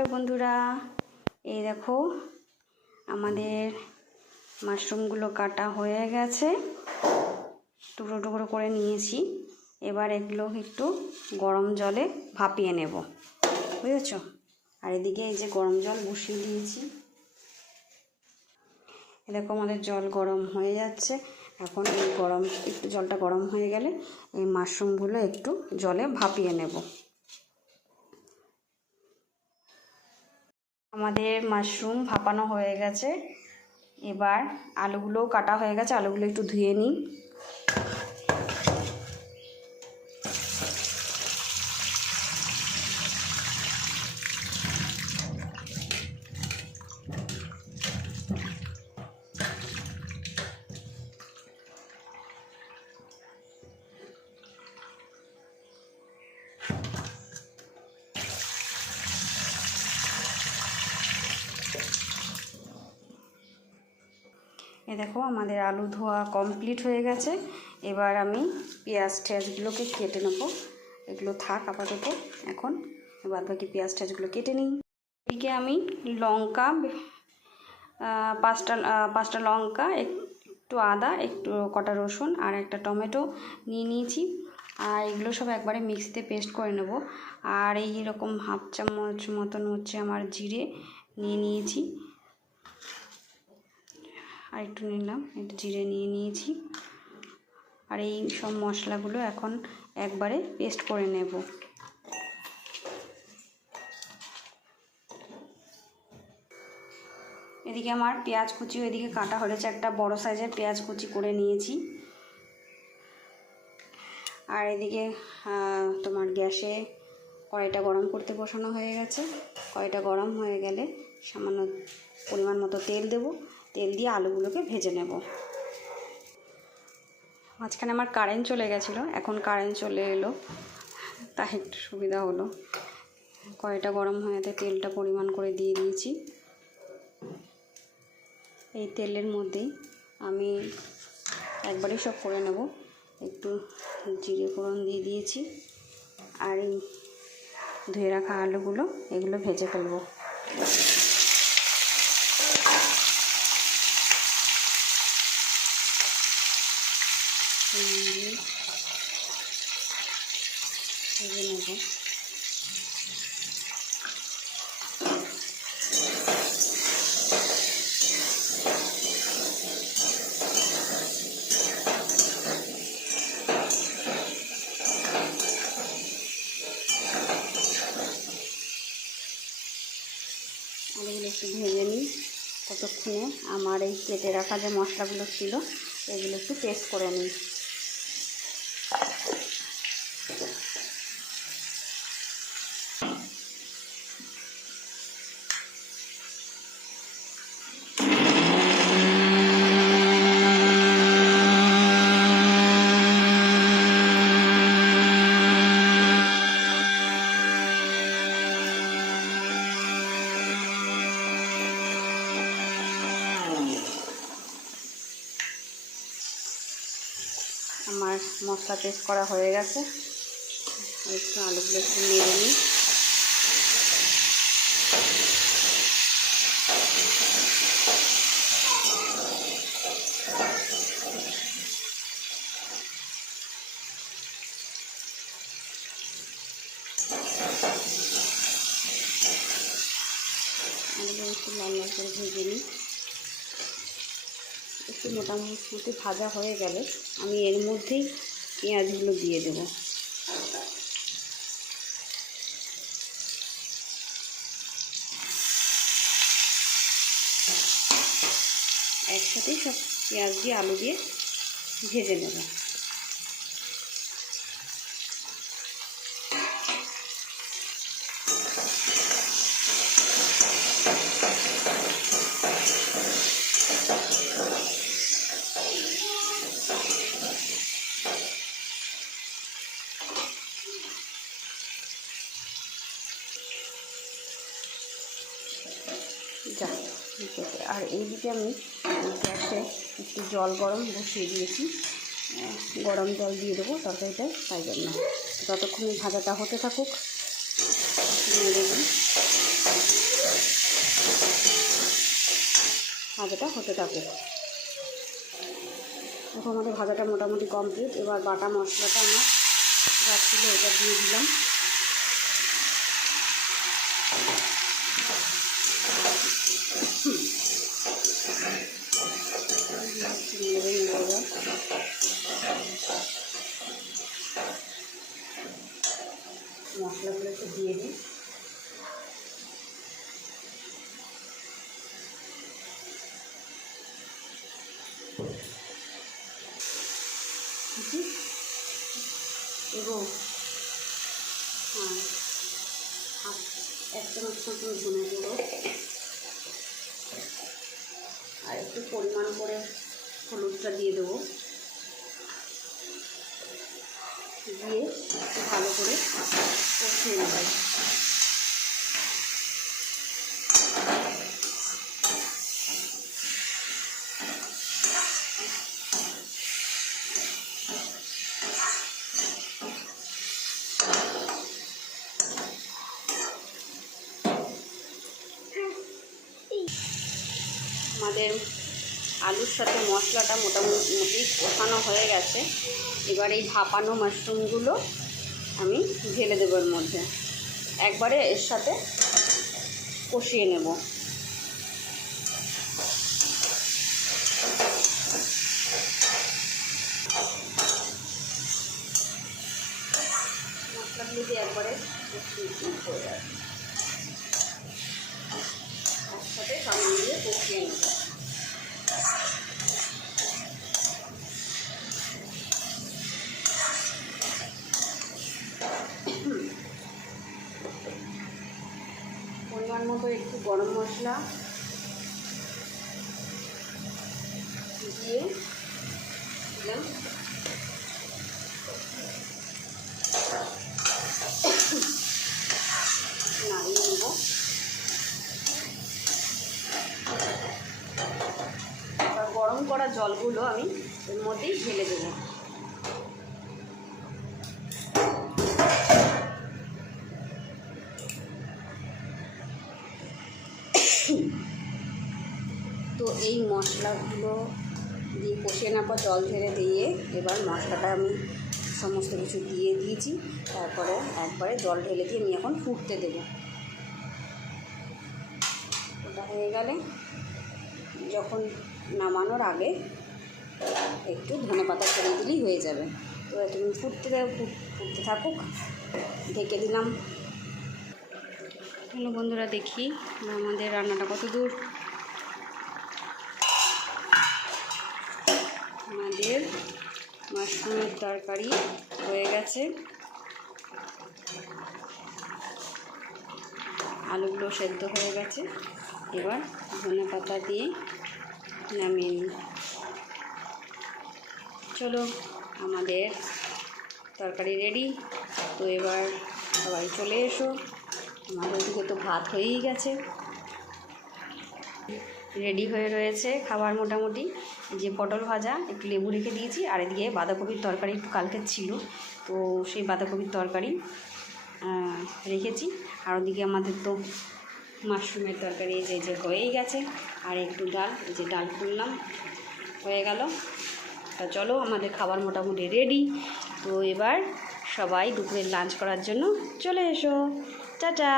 Hello বন্ধুরা, এই দেখো আমাদের মাশরুমগুলো কাটা হয়ে গেছে, টুকরো টুকরো করে নিয়েছি। এবার এগুলো একটু গরম জলে ভাপিয়ে নেব, বুঝেছো? আর এদিকে এই যে গরম জল বসিয়ে দিয়েছি। দেখো আমাদের জল গরম হয়ে যাচ্ছে। এখন এই একটু জলটা গরম হয়ে গেলে এই মাশরুমগুলো একটু জলে ভাপিয়ে নেব। আমাদের মাশরুম ভাপানো হয়ে গেছে। এবার আলুগুলোও কাটা হয়ে গেছে, আলুগুলো একটু ধুয়ে নিই। দেখো আমাদের আলু ধোয়া কমপ্লিট হয়ে গেছে। এবার আমি পেঁয়াজ টেয়াজগুলোকে কেটে নেবো। এগুলো থাক আপাতত, এখন বাদ বাকি পেঁয়াজ টেয়াজগুলো কেটে নিই। এদিকে আমি লঙ্কা, পাঁচটা লঙ্কা, একটু আদা, একটু কটা রসুন আর একটা টমেটো নিয়ে নিয়েছি। আর এগুলো সব একবারে মিক্সিতে পেস্ট করে নেব। আর এইরকম হাফ চামচ মতন হচ্ছে আমার জিরে নিয়ে নিয়েছি, আর একটু নিলাম, একটু জিরে নিয়ে নিয়েছি। আর এই সব মশলাগুলো এখন একবারে পেস্ট করে নেব। এদিকে আমার পেঁয়াজ কুচিও এদিকে কাটা হয়েছে, একটা বড় সাইজের পেঁয়াজ কুচি করে নিয়েছি। আর এদিকে তোমার গ্যাসে কড়াইটা গরম করতে বসানো হয়ে গেছে। কড়াইটা গরম হয়ে গেলে সামান্য পরিমাণ মতো তেল দেব। তেল দিয়ে আলুগুলোকে ভেজে নেব। মাঝখানে আমার কারেন্ট চলে গেছিলো, এখন কারেন্ট চলে এলো, তাই একটু সুবিধা হলো। কড়াইটা গরম হয়ে যেতে তেলটা পরিমাণ করে দিয়ে দিয়েছি। এই তেলের মধ্যেই আমি একবারই সব করে নেব। একটু জিরে ফোড়ন দিয়ে দিয়েছি, আর এই ধুয়ে রাখা আলুগুলো এগুলো ভেজে ফেলবো। ভেজে নেব। আলুগুলো একটু ভেজে নিই। ততক্ষণে আমার এই কেটে রাখা যে মশলাগুলো ছিল এগুলো একটু পেস্ট করে নিই। আমার মশলা পেস্ট করা হয়ে গেছে। একটু আলুগুলো একটু নেড়ে নিই। আলুগুলো একটু লাল লাল করে ভেজে নিই। একটু মোটামুটি ভাজা হয়ে গেলে আমি এর মধ্যেই পেঁয়াজগুলো দিয়ে দেব। একসাথেই সব পেঁয়াজ দিয়ে আলু দিয়ে ভেজে নেব। আর এইদিকে আমি গ্যাসে একটু জল গরম বসিয়ে দিয়েছি, গরম জল দিয়ে দেবো তরকারিটায়, তাই জন্য ততক্ষণে ভাজাটা হতে থাকুক। ভাজাটা হতে থাকুক। দেখো আমাদের ভাজাটা মোটামুটি কমপ্লিট। এবার বাটা মশলাটা আমার যাচ্ছিলো, এটা দিয়ে দিলাম। মশলাগুলো একটু দিয়ে দিই। এবং এক চামচ মতো ধনে গুঁড়ো আর একটু পরিমাণ করে হলুদটা দিয়ে দেবো, দিয়ে একটু ভালো করে কষিয়ে নেব। আমাদের আলুর সাথে মশলাটা মোটামুটি কষানো হয়ে গেছে। এবার এই ভাপানো মাশরুমগুলো আমি ঢেলে দেবো এর মধ্যে, একবারে এর সাথে কষিয়ে নেব। মশলাগুলো দিয়ে একবারে হয়ে যাবে, একসাথে সামনে দিয়ে কষিয়ে নেব। পরিমাণ মতো একটু গরম মশলা দিয়ে দিলাম, নাড়িয়ে নেব। এবার গরম করা জলগুলো আমি এর মধ্যেই ঢেলে দেবো। তো এই মশলাগুলো দিয়ে কষিয়ে নেওয়ার পর জল ঢেলে দিয়ে এবার মশলাটা আমি সমস্ত কিছু দিয়ে দিয়েছি। তারপরে একবারে জল ঢেলে দিয়ে আমি এখন ফুটতে দেবো। ওটা হয়ে গেলে যখন নামানোর আগে একটু ধনেপাতা ছেড়ে দিলেই হয়ে যাবে। তো তুমি ফুটতে থাকুক, ঢেকে দিলাম। হ্যালো বন্ধুরা, দেখি আমাদের রান্নাটা কত দূর। আমাদের মাশরুমের তরকারি হয়ে গেছে, আলুগুলো সেদ্ধ হয়ে গেছে। এবার ধনেপাতা দিয়ে নামিয়ে নিই। চলো, আমাদের তরকারি রেডি। তো এবার সবাই চলে এসো, আমাদের দিকে তো ভাত হয়েই গেছে, রেডি হয়ে রয়েছে খাবার মোটামুটি। যে পটল ভাজা একটু লেবু রেখে দিয়েছি, আর এদিকে বাঁধাকপির তরকারি একটু কালকে ছিল, তো সেই বাঁধাকপির তরকারি রেখেছি। আর ওদিকে আমাদের তো মাশরুমের তরকারি যে হয়েই গেছে, আর একটু ডাল, যে ডাল করলাম হয়ে গেল। তা চলো, আমাদের খাবার মোটামুটি রেডি। তো এবার সবাই দুপুরের লাঞ্চ করার জন্য চলে এসো। টাটা।